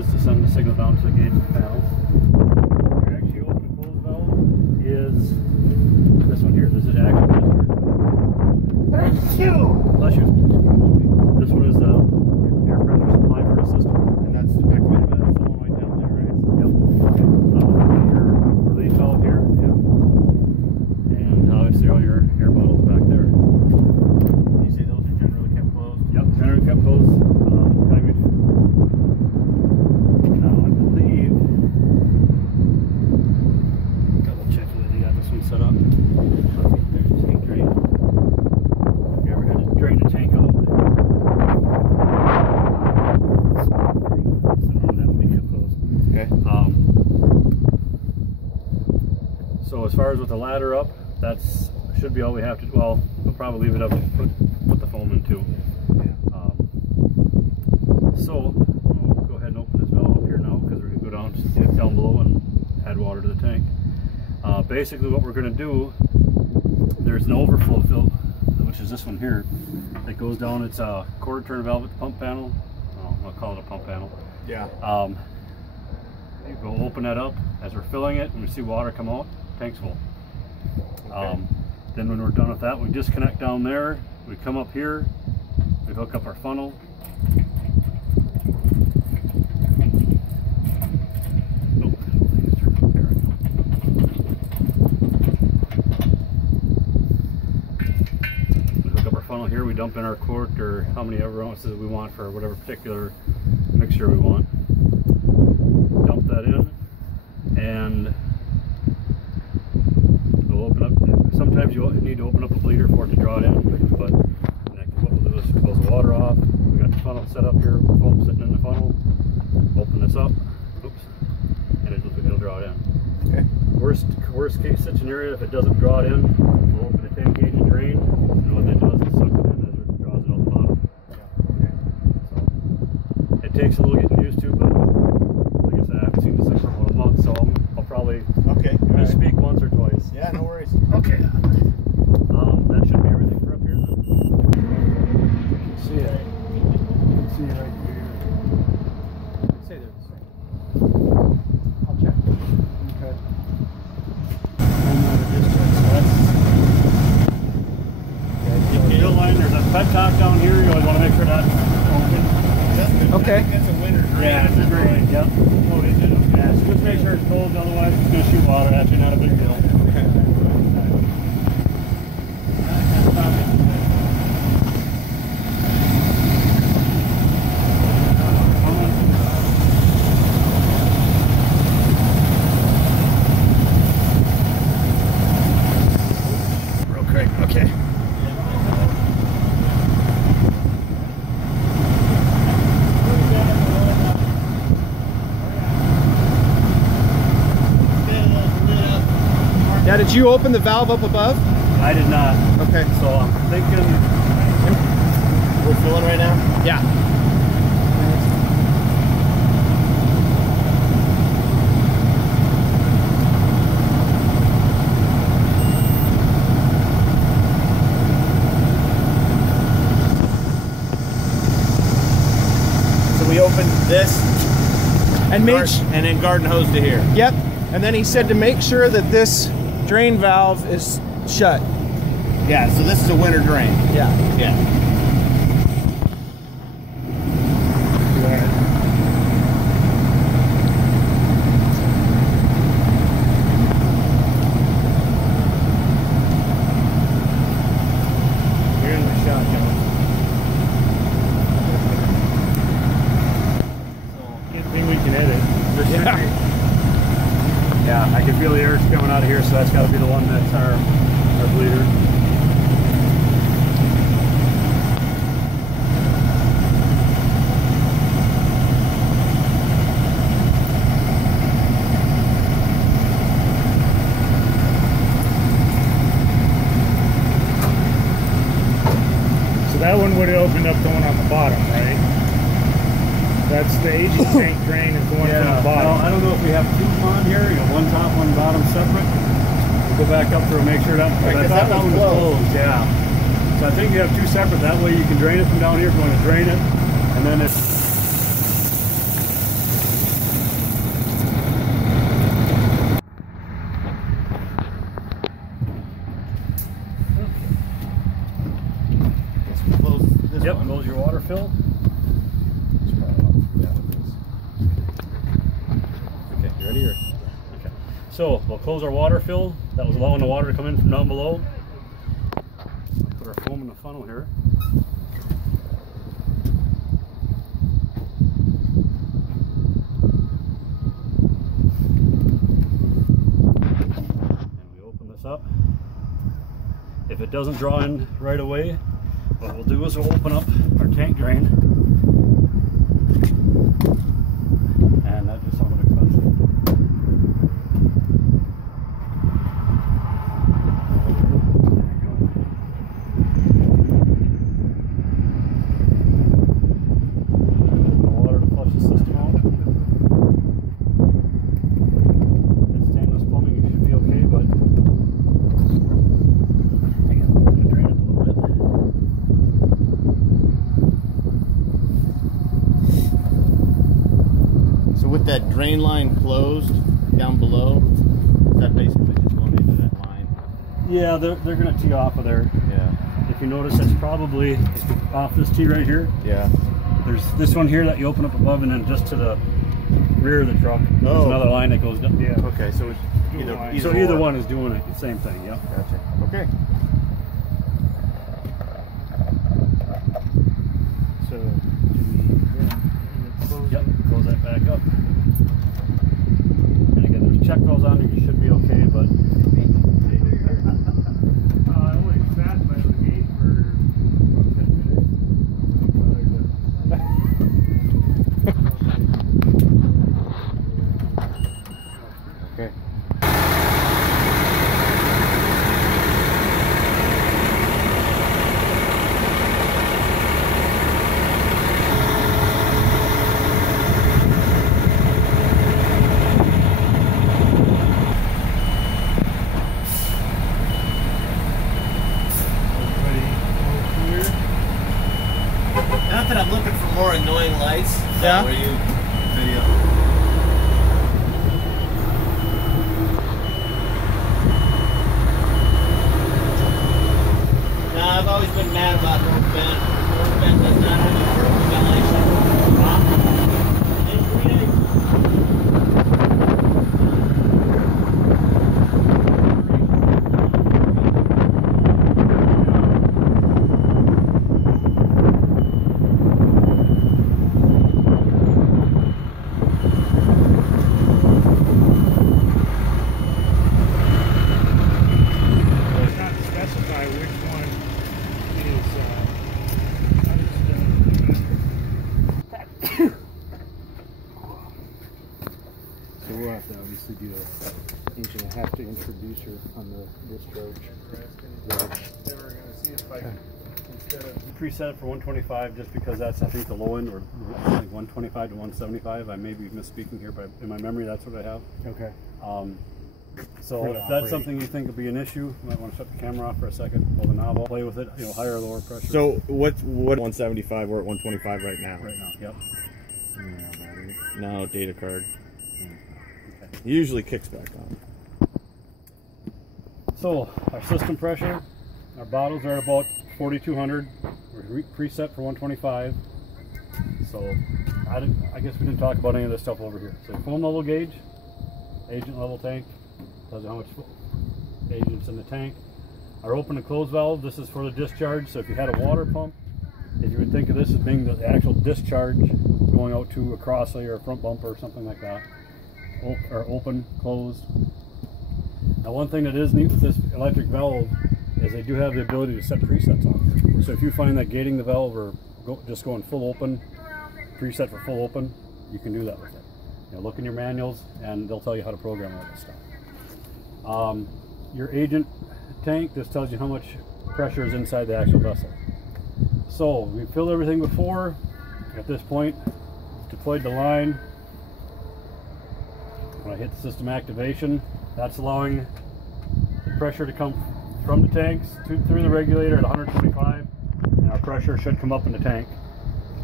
is to send the signal down to the gauge panel. Your actually open and close valve is this one here. This is actually Bless you! Bless you. This one is the air pressure supply for the system. And that's activated by that solenoid down there, right? Yep. Your relief valve here. Yep. And obviously all your air bottles back there. You say those are generally kept closed? Yep, generally kept closed. Now I believe, double check whether you got this one set up. There's the tank drain. Have you ever had to drain the tank out? So that will be kept closed. Okay. So as far as with the ladder up, that's should be all we have to do. Well, we'll probably leave it up and put the foam in too. So we'll go ahead and open this valve up here now because we're going to go down below and add water to the tank. Basically what we're going to do, there's an overflow fill, which is this one here, that goes down. It's a quarter turn valve at the pump panel. I'll call it a pump panel. Yeah. You go open that up as we're filling it, and we see water come out, tank's full. Okay. Then when we're done with that, we disconnect down there, we come up here, we hook up our funnel. We hook up our funnel here, we dump in our quart or how many ever ounces we want for whatever particular mixture we want. Dump that in, and we'll open up. Sometimes you need to open up a bleeder for it to draw it in, but what we'll do is close the water off. We got the funnel set up here, foam sitting in the funnel. Open this up, oops, and it'll draw it in. Okay. Worst case scenario, if it doesn't draw it in, we'll open the tank gauge and drain, and what that does is sucks it in as it draws it on the bottom. Okay. So it takes a little getting used to, but like I said, I haven't seen this thing for about a month, so I'll probably misspeak once or twice. Yeah, no worries. Okay. That should be everything for up here then. You can see it. You can see it right here. I'd say they're the same. I'll check. Okay. Fill line, there's a petcock down here. You always want to make sure that's open. Okay. That's a winter drain. Yeah, it's a drain. Yep. Oh, is it? Okay. Yeah, so just make sure it's cold, otherwise it's going to shoot water at you. Not a big deal. Okay. Real quick. Okay. Now, did you open the valve up above? I did not. Okay. So I'm thinking We're filling right now? Yeah. So we opened this and then garden hose to here. Yep. And then he said to make sure that this drain valve is shut. Yeah, so this is a winter drain. Yeah. Yeah. Here's the shotgun. anything we can edit. Yeah. Yeah, I can feel the air coming out of here, so that's got to be the one that's our bleeder. That one would have opened up the one on the bottom, right? That's the aging tank drain is the one from the bottom. Well, I don't know if we have two on here. You got one top, one bottom separate. We'll go back up through and make sure that. Right, I thought that one was closed. Yeah. So I think you have two separate. That way you can drain it from down here if you want to drain it, and then it's. fill. Okay, you ready? Or? Okay. So we'll close our water fill. That was allowing the water to come in from down below. Put our foam in the funnel here. And we open this up. If it doesn't draw in right away, what we'll do is we'll open up our tank drain. And that just sounded expensive. Water to flush the system out. It's stainless plumbing, you should be okay, but hang on, I'm going to drain it a little bit. So with that drain line closed down below, is that basically just going into that line? Yeah, they're going to tee off of there. Yeah. If you notice, it's probably off this tee right here. Yeah. There's this one here that you open up above, and then just to the rear of the truck, there's another line that goes down. Yeah. Okay, so it's Either one is doing it, the same thing. Yep. Gotcha. Okay. So, Yep. Close that back up. And again, there's check goes on there. You should be okay, but I only sat by the gate for 10 minutes. Okay. Not that I'm looking for more annoying lights. Yeah. Where you video. Nah, I've always been mad about North Bend. North Bend does not have a vertical ventilation. It's not to specify which one is so we'll have to obviously do an inch and a half to introduce her on the discharge. They were gonna see if I could, instead of preset for 125 just because that's I think the low end, or like 125 to 175. I may be misspeaking here, but in my memory that's what I have. Okay. So if that's something you think will be an issue, you might want to shut the camera off for a second, pull the knob off, play with it, higher or lower pressure. So what 175? We're at 125 right now. Right now, yep. No data card. Okay. It usually kicks back on. So our system pressure, our bottles are at about 4,200. We're preset for 125. So I guess we didn't talk about any of this stuff over here. So foam level gauge, agent level tank, tells you how much agent's in the tank. Our open and close valve, this is for the discharge. So if you had a water pump, if you would think of this as being the actual discharge going out to a crossley or a front bumper or something like that, or open, closed. Now one thing that is neat with this electric valve is they do have the ability to set presets on here. So if you find that gating the valve or just going full open, preset for full open, you can do that with it. Look in your manuals and they'll tell you how to program all this stuff. Your agent tank, this tells you how much pressure is inside the actual vessel. So we filled everything before. At this point, deployed the line. When I hit the system activation, that's allowing the pressure to come from the tanks through the regulator at 125, and our pressure should come up in the tank.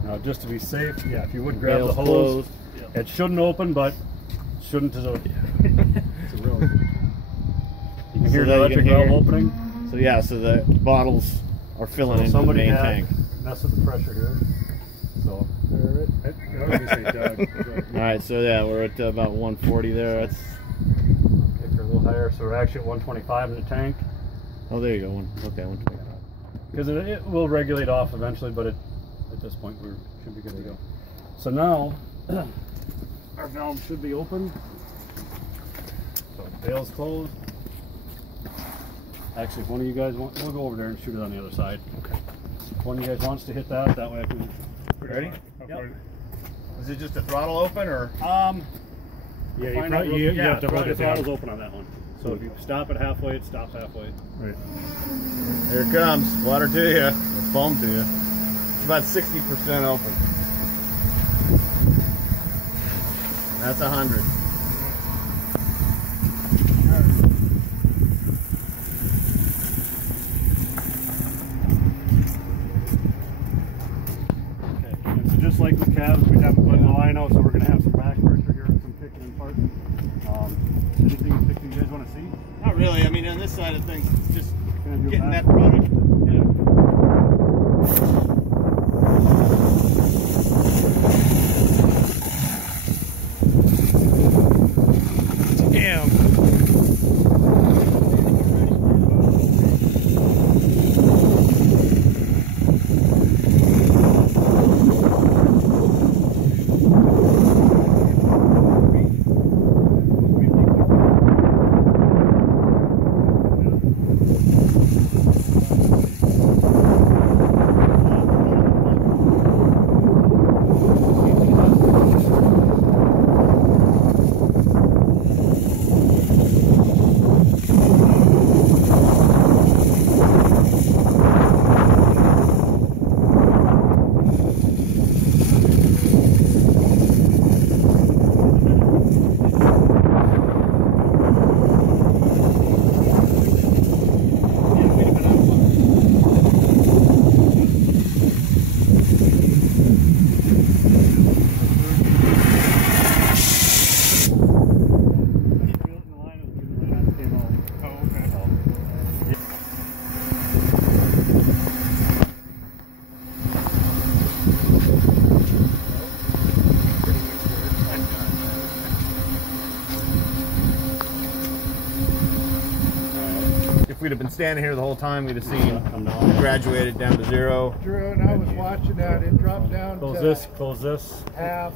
Now, just to be safe, yeah, if you would grab the hose, it shouldn't open, but shouldn't is a, it's a real. You can hear the electric valve opening. So yeah, so the bottles are filling into the main tank. Mess with the pressure here. Rick? I was gonna say Doug. All right, so yeah, we're at about 140 there. That's Kick her a little higher, so we're actually at 125 in the tank. oh, there you go. Okay, 125. Because it will regulate off eventually, but at this point we should be good to go. So now our valve should be open. So bail's closed. Actually, if one of you guys want, we'll go over there and shoot it on the other side. Okay. If one of you guys wants to hit that way I can. Ready? Yep. Is it just a throttle open or? Yeah, you have to hold the it down. throttle's open on that one. So if you stop it halfway, it stops halfway. Right. Here it comes. Water to you. Or foam to you. It's about 60% open. That's 100. Okay. And so just like the calves, we haven't let the line out, so we're going to have some back pressure here and some kicking and parting. Anything in particular you guys want to see? Not really. I mean, on this side of things, just Can I do getting back? that product. Damn. If we'd have been standing here the whole time, we'd have seen I'm not. graduated down to 0. Drew and I was watching that. It dropped down Close this. half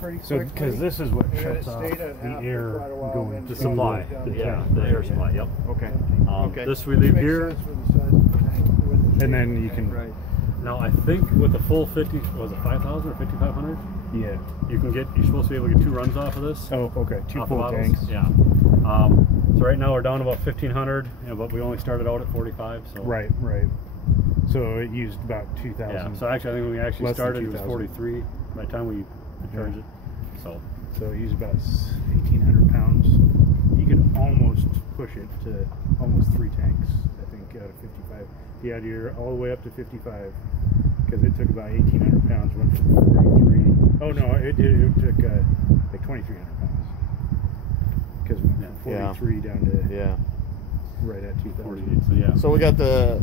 pretty So, quickly. because this is what And then shuts it off stayed at the half for air quite a while, going then The it supply. dropped down. Yeah, the air supply, yep. Okay. Okay. This we leave Makes here. sense for the size of the tank with the And then tank. you can- Right. Now I think with the full 50, was it 5,000 or 5,500? Yeah. You're supposed to be able to get 2 runs off of this. Oh, okay. 2 off the full bottles. tanks. Yeah. So right now we're down about 1,500, but we only started out at 45. So. Right, right. So it used about 2,000. Yeah. So actually, I think when we actually Less than started, it was 2,000. 43 by the time we charged it. So. So it used about 1,800 pounds. You could almost push it to almost 3 tanks, I think, out of 55. If you had your all the way up to 55, because it took about 1,800 pounds, went from 43. Oh no, it took like 2,300 pounds. Because we went from 43 down to Yeah. right at 2,000. 48. So yeah. So we got the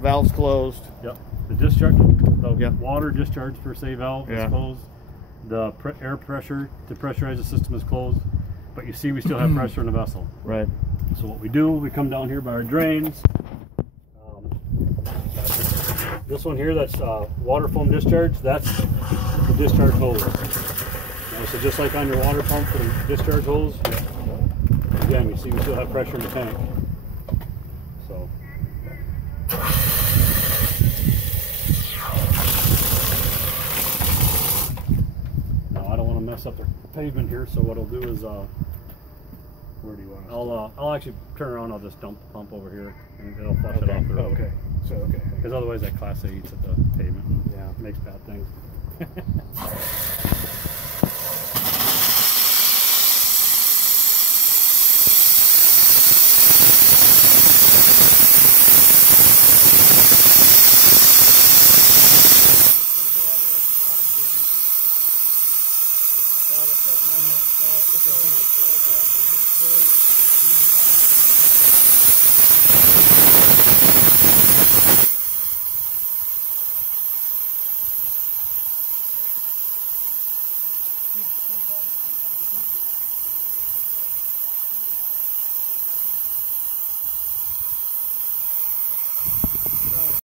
valves closed. Yep. The discharge, the Yep. water discharge per se valve is Yeah. closed. The air pressure to pressurize the system is closed. But you see, we still have pressure in the vessel. Right. So what we do, we come down here by our drains. This one here, that's water foam discharge. That's the discharge hose. So just like on your water pump for the discharge hose, again, you see we still have pressure in the tank. So. Now I don't want to mess up the pavement here, so what I'll do is Where do you want us I'll actually turn around. I'll just dump the pump over here, and it'll flush it off the road. Okay. So, okay. Because otherwise, that Class A eats at the pavement and Yeah. makes bad things. Don't call me.